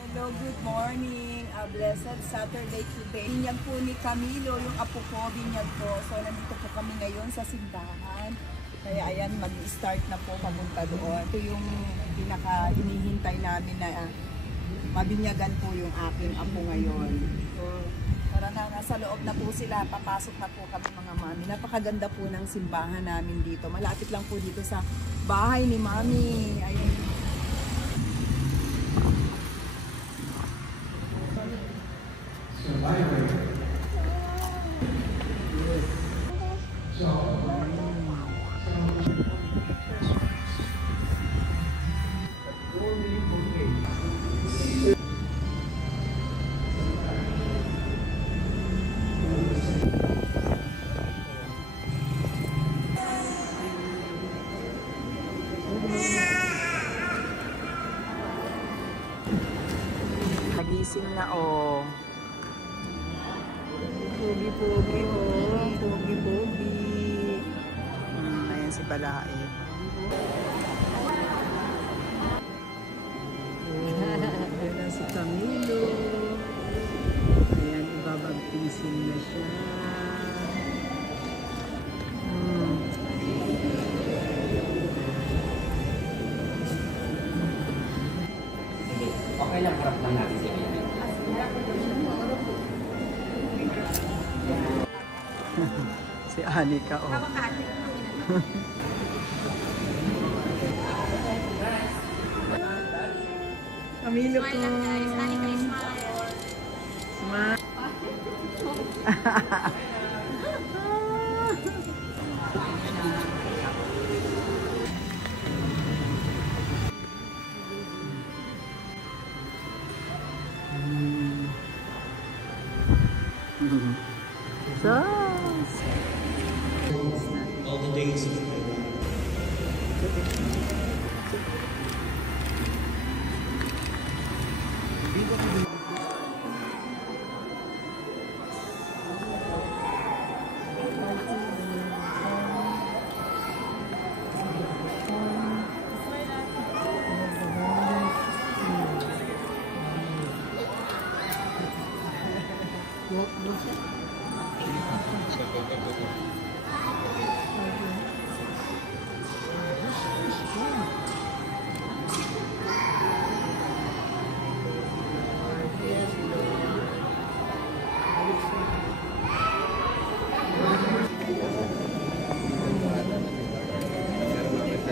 Hello, good morning. A blessed Saturday today. Binyag po ni Camilo, yung apo ko, binyag po. So, nandito po kami ngayon sa simbahan. Kaya ayan, mag-start na po papunta doon. Ito yung pinaka-hinihintay namin na mabinyagan po yung aking apo ngayon. So, para na nasa loob na po sila, papasok na po kami mga mami. Napakaganda po ng simbahan namin dito. Malapit lang po dito sa bahay ni mami. Ayun. Nagising na oh. Pogi-pogi oh. Pogi-pogi. Ayan si Balae. Ayan na si Camilo. Ayan, ibabagtisin na siya. Okay lang, harap lang natin siya. Si Anika oh. Camilo ko. Smile lang guys. Anika, smile. All the days of my life.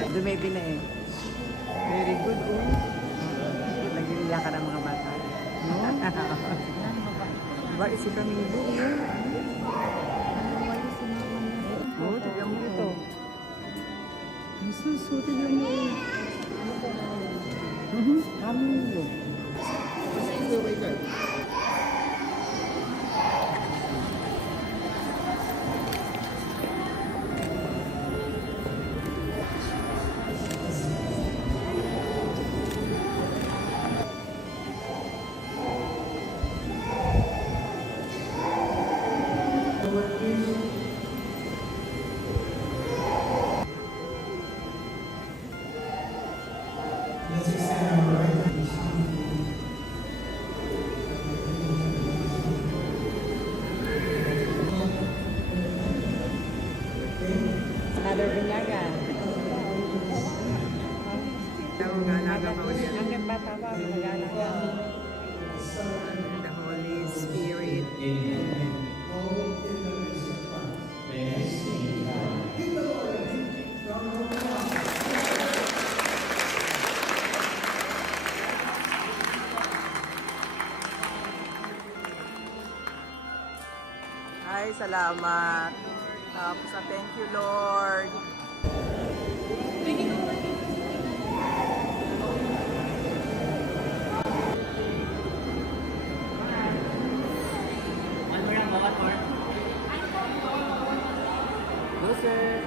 Dumebi na eh. Very good oh. Nag-iiyak ka ng mga bata. No? Ba, si Camilo eh. Oh, tignan mo ito. Jesus, oh, tignan mo eh. Camilo. Another binyagan. The Holy Spirit. Ay, salamat. Tapos thank you, Lord. Sir.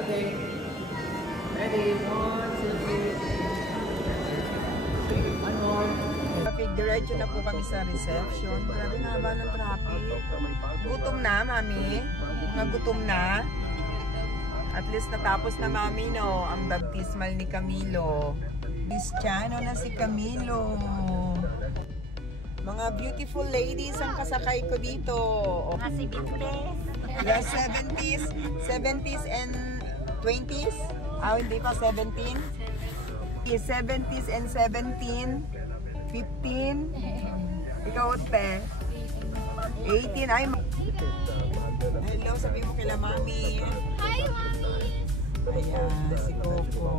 Okay. Ready? 1, 2, 3. One more. Diretso na po kami sa reception. Grabe nga ba ng traffic? Gutom na, mami? Mga gutom na? At least natapos na, mami, no? Ang baptismal ni Camilo. Cristiano na si Camilo. Mga beautiful ladies ang kasakay ko dito. Mga sigipes. Yes, 70s and 20s? Ah, hindi pa, 17? 70s and 17, 15, ikaw te, 18, ay, hello, sabi mo kila mami. Hi, Mommy! Ayan, si Coco.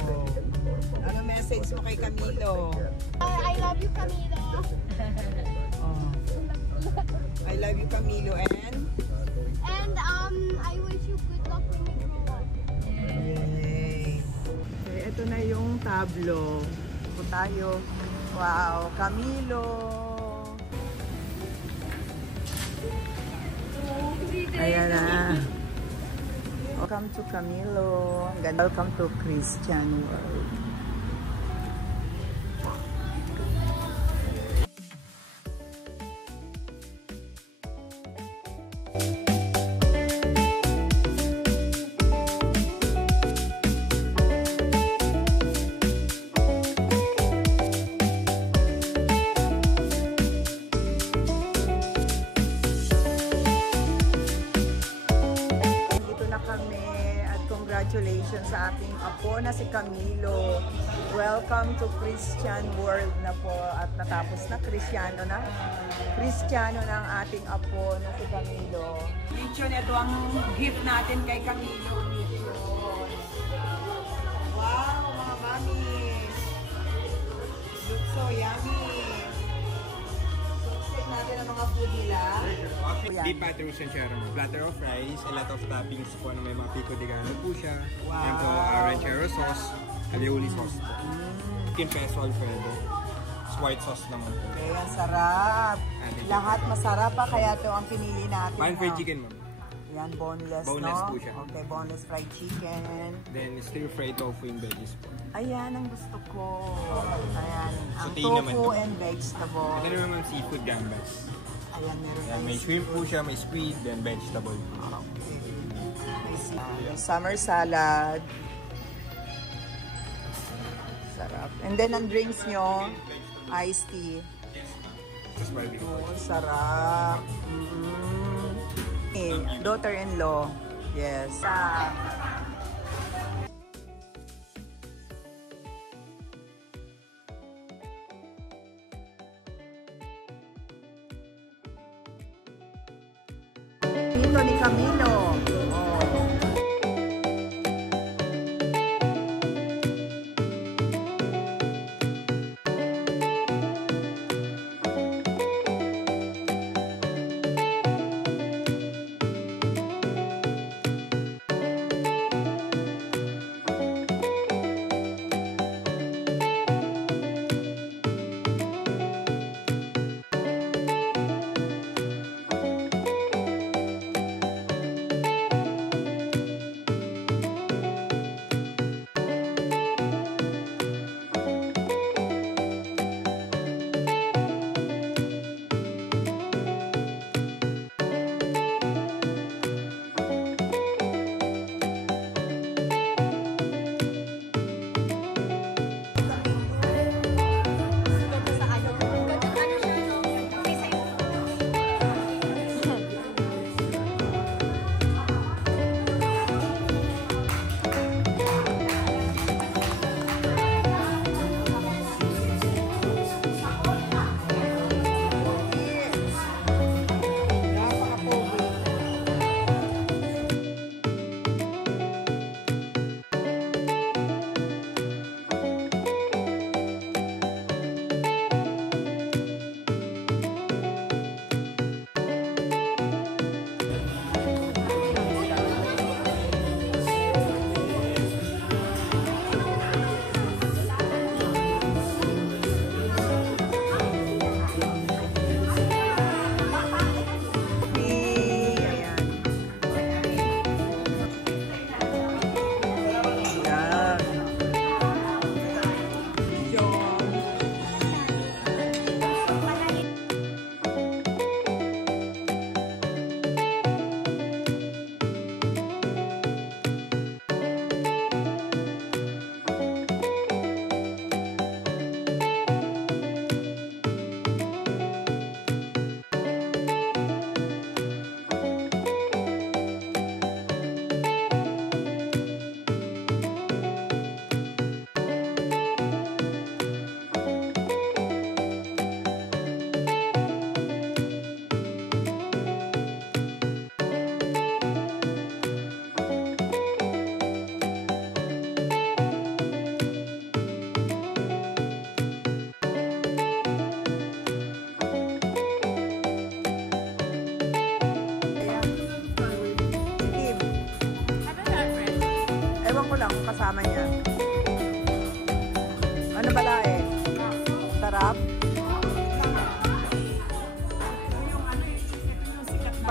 Ano message mo kay Camilo? I love you, Camilo. Oh. I love you, Camilo, and? And I wish you good luck when you grow up. Yay! Okay, ito na yung tablo. Ito tayo. Wow, Camilo! Ayan na. Welcome to Camilo. Welcome to Christian World. Congratulations sa ating apo na si Camilo. Welcome to Christian World na po at natapos na Cristiano na. Cristiano na ang ating apo na si Camilo. Lechon, ito ang gift natin kay Camilo. Lechon. Wow, mga mami. Look so yummy. Check natin ang mga food nila. Beef patterns and shawarma. Platter of rice, a lot of toppings po na may mga pico de gallo po siya. Wow. Yan po, ranchero sauce, alioli sauce po. Chicken peso alfredo. White sauce naman po. Okay, ang sarap. Lahat masarap pa, kaya ito ang pinili natin. Pan-fried chicken, ma'am. Yan, boneless, Boneless no? po siya. Okay, boneless fried chicken. Then stir-fried tofu in veggies po. Ayan ang gusto ko. Ayan, ang Sauté tofu naman to. and vegetable. Ito naman ma'am, seafood gambas. Ayan, meron Yan, may shrimp po siya, may squid, then vegetable po. Yung summer salad. Sarap. And then, ang drinks nyo, iced tea. Just barbecue. Oh, sarap. Daughter-in-law. Yes. Dito ni Camilo. Oh.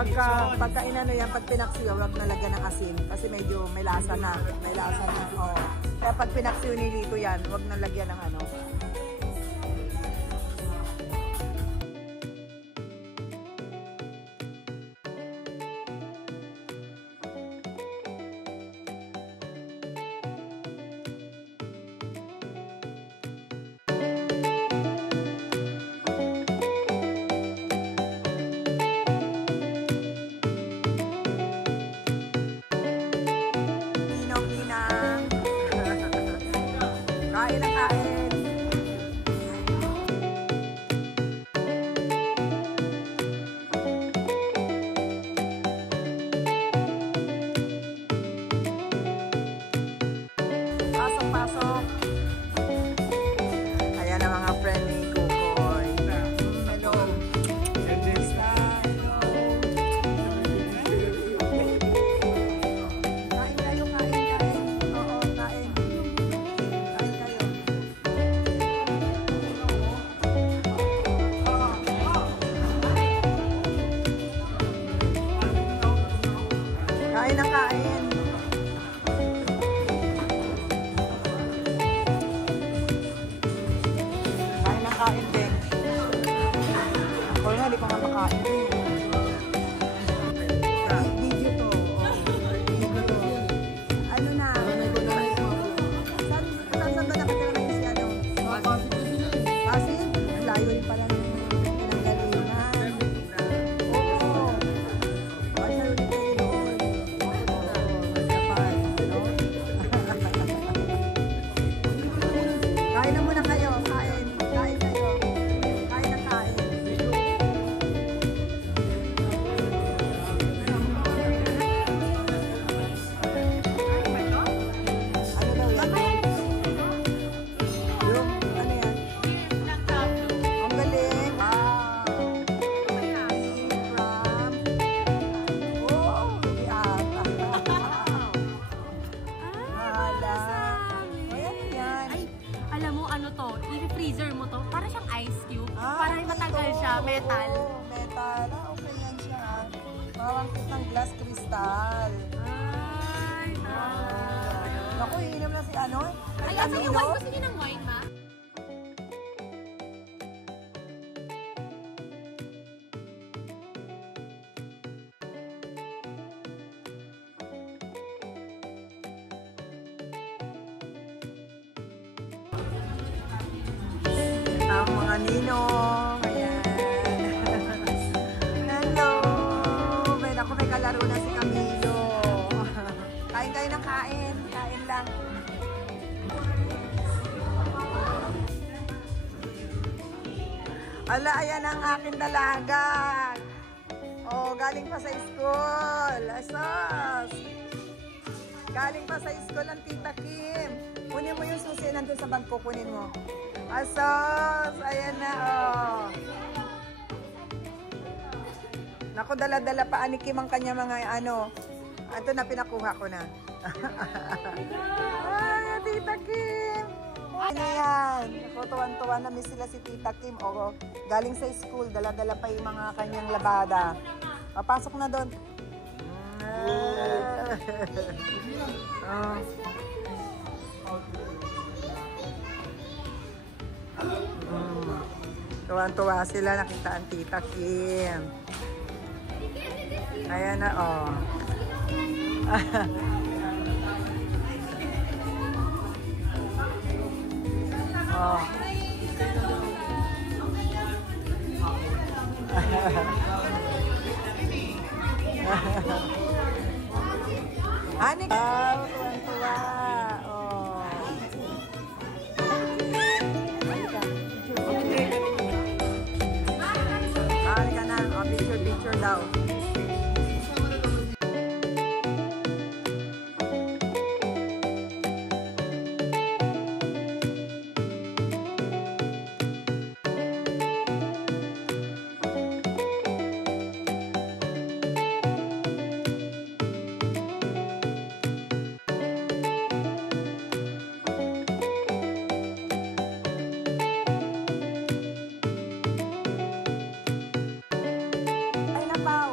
Pagka inano yan, pag pinaksiyo, huwag nalagyan ng asin. Kasi medyo may lasa na. May lasa na. Oh. Kaya pag pinaksiyo nilito yan, huwag nalagyan ng ano. Kain na kain. Pasok, pasok. Ayan ang mga friend ni Kukoy. Hello. Kain kayo, kain. Oo, kain. Kain kayo. Kain na kain. Kain na kain din. Ako nga, di pa nga makain din. Video to. Video to. Ano na? Saan ba nakatira na yung si ano? Pasig? Layo rin pala ng pinanggalingan. Oo. Pasal ulit kayo doon. Japan, no? Kain na muna kayo. Kain. Kain kayo. Kain na kain. Ano daw yan? Yung, ano yan? Ang galing. Wow. From... Oh, di ata. Hala. Ayan yan. Ay, alam mo ano to, i-freezer mo to, para siyang ice cube, para okay matagal to. siya, metal. Oo, metal. Okay yan siya. Parang kitang glass crystal. Ay, Naku, iinom na si ano? ay, asan yung wine? Gusto niyo ng wine, ma? Ang mga ninong. Ayan. Hello. May naku, may kalaro na si Camilo. Kain kayo ng kain. Kain lang. Ala, ayan ang aking dalaga. Oh, galing pa sa school. Asos. Galing pa sa school ang Tita Kim. Kunin mo yung susi nandun sa bag ko. Kunin mo. Asos. Ayan na, oh. Naku, dala-dala pa ni Kim ang kanya mga ano. Ito na, pinakuha ko na. Ay, Tita Kim. Ano yan? Naku, tuwan-tuwa na miss sila si Tita Kim. O, galing sa school, dala-dala pa yung mga kanyang labada. Papasok na doon. Tuwan-tuwa sila, nakita ang Tita Kim. Ayan na, oh. Oh. Ani ka? Tuwan-tuwa. Oh. Ani ka na. Oh, picture daw. Ay, napaw.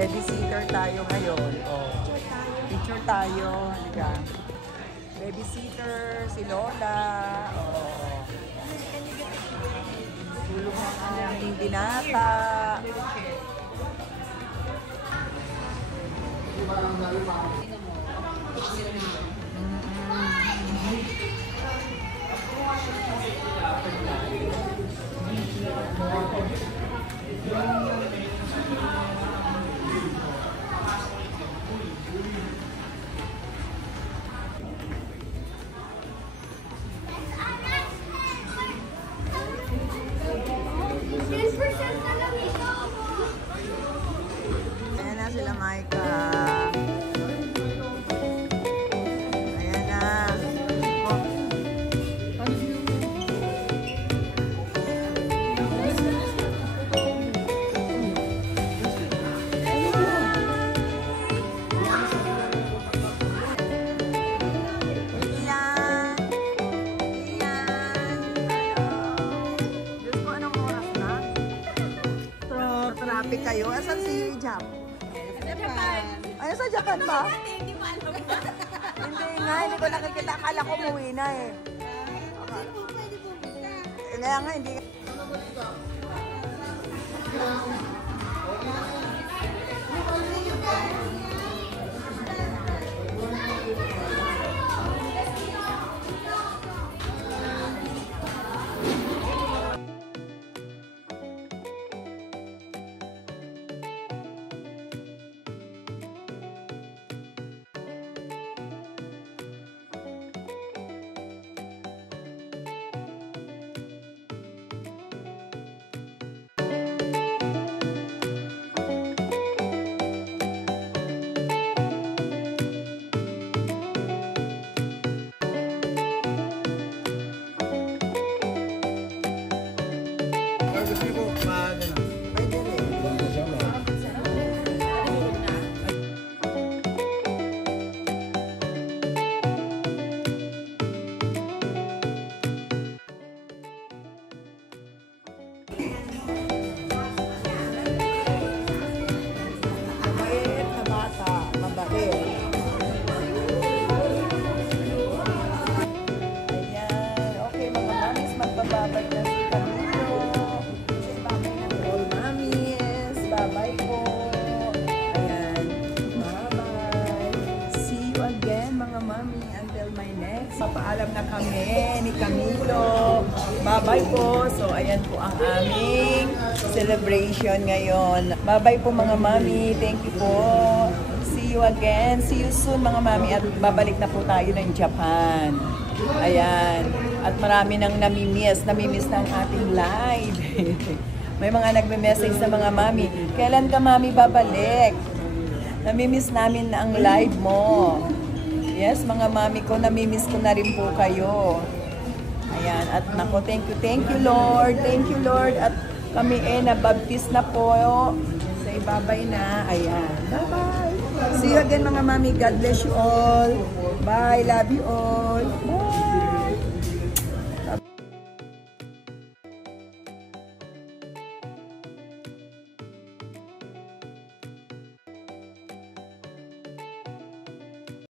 Babysitter tayo ngayon. Oh. Picture tayo. Halika. Babysitter, si Lola. Oh. Tulog ng aming binata. Ayan na sila, Micah. Ayan na. Oh. Iyan. Iyan. Diyos ko, anong oras na? Traffic kayo. Asan si Jam? Sa Japan. Ay, sa Japan ba? Hindi mo alam. Hindi nga, hindi ko nakikita. Akala ko umuwi na eh. Kaya nga, hindi. Gusto niyo po mag ano? Pwede rin. Mabait na bata. Mabait. Ayan. Okay, mga mamis, magbababay na si Camilo. All mamis, bye-bye po. Ayan. Bye-bye. See you again, mga mami, until my next. Papaalam na kami ni Camilo. Bye-bye po. So, ayan po ang aming celebration ngayon. Bye-bye po, mga mami. Thank you po. See you again. See you soon, mga mami. At babalik na po tayo ng Japan. Ayan. At marami nang namimiss. Namimiss na ang ating live. May mga nagme-message sa mga mami. Kailan ka, mami, babalik? Namimiss namin ang live mo. Yes, mga mami ko, namimiss ko na rin po kayo. Ayan. At nako, thank you, Lord. Thank you, Lord. At kami nabaptize na po. Say bye-bye na. Ayan. Bye-bye. See you again, mga mami. God bless you all. Bye. Love you all. Bye.